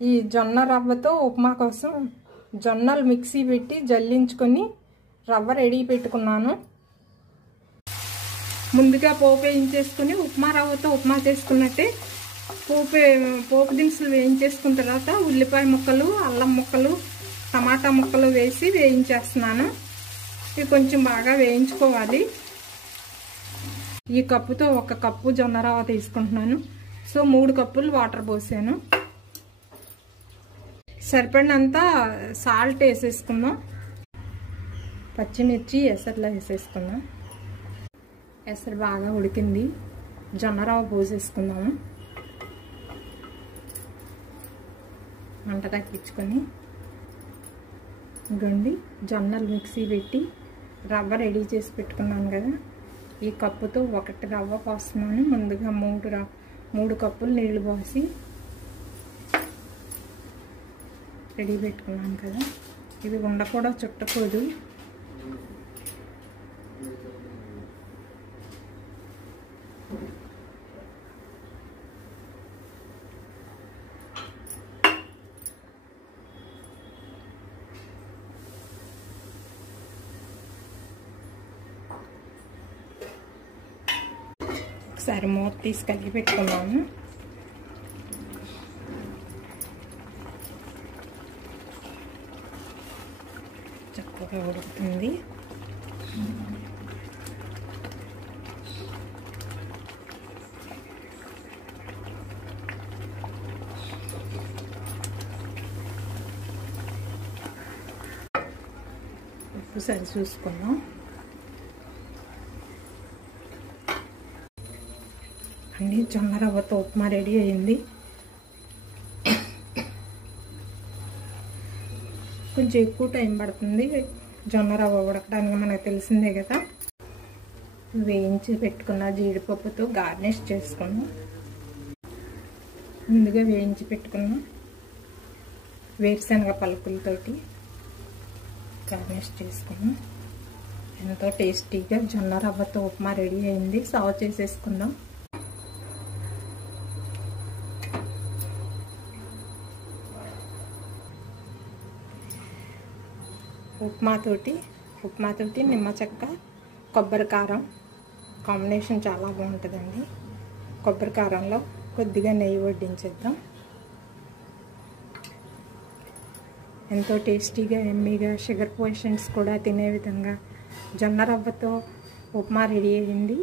ఈ జొన్న రవ్వతో ఉప్మా కోసం జొన్నలు మిక్సీ పెట్టి జల్లించుకొని రవ్వ రెడీ పెట్టుకున్నాను. ముందుగా పోపు వేయించేసుకుని ఉప్మా రవ్వతో ఉప్మా చేసుకున్నట్టే పోపు దినుసులు వేయించేసుకున్న తర్వాత ఉల్లిపాయ ముక్కలు, అల్లం ముక్కలు, టమాటా ముక్కలు వేసి వేయించేస్తున్నాను. ఇవి కొంచెం బాగా వేయించుకోవాలి. ఈ కప్పుతో 1 కప్పు జొన్న రవ్వ తీసుకుంటున్నాను. సో 3 కప్పులు వాటర్ పోసాను. సరిపడినంత సాల్ట్ వేసేసుకుందాం. పచ్చిమిర్చి ఎసరులో వేసేసుకుందాం. ఎసరు బాగా ఉడికింది. జొన్న రవ్వ పోసేసుకుందాము. మంట తగ్గించుకొని గండి జొన్నలు మిక్సీ పెట్టి రవ్వ రెడీ చేసి పెట్టుకున్నాను కదా, ఈ కప్పుతో 1 రవ్వ పోస్తున్నాను. ముందుగా 3 కప్పులు నీళ్లు పోసి రెడీ పెట్టుకున్నాను కదా. ఇది ఉండ కూడా చుట్టకూడదు. ఒకసారి మూత తీసి కలిపి పెట్టుకున్నాను. చక్కగా ఉడుకుతుంది. ఉప్పు సరి చూసుకుందాం. అన్నీ జొన్న రవ్వతో ఉప్మా రెడీ అయింది. కొంచెం ఎక్కువ టైం పడుతుంది జొన్న రవ్వ ఉడకడానికి, మనకు తెలిసిందే కదా. వేయించి పెట్టుకున్న జీడిపప్పుతో గార్నిష్ చేసుకున్నాం. ముందుగా వేయించి పెట్టుకున్న వేరుశనగ పలుకులతోటి గార్నిష్ చేసుకున్నాం. ఎంతో టేస్టీగా జొన్న రవ్వతో ఉప్మా రెడీ అయింది. సర్వ్ చేసేసుకుందాం. ఉప్మాతోటి నిమ్మ చెక్క, కొబ్బరి కారం కాంబినేషన్ చాలా బాగుంటుందండి. కొబ్బరి కారంలో కొద్దిగా నెయ్యి వడ్డించేద్దాం. ఎంతో టేస్టీగా, ఎమ్మీగా, షుగర్ పేషెంట్స్ కూడా తినే విధంగా జొన్న రవ్వతో ఉప్మా రెడీ అయ్యింది.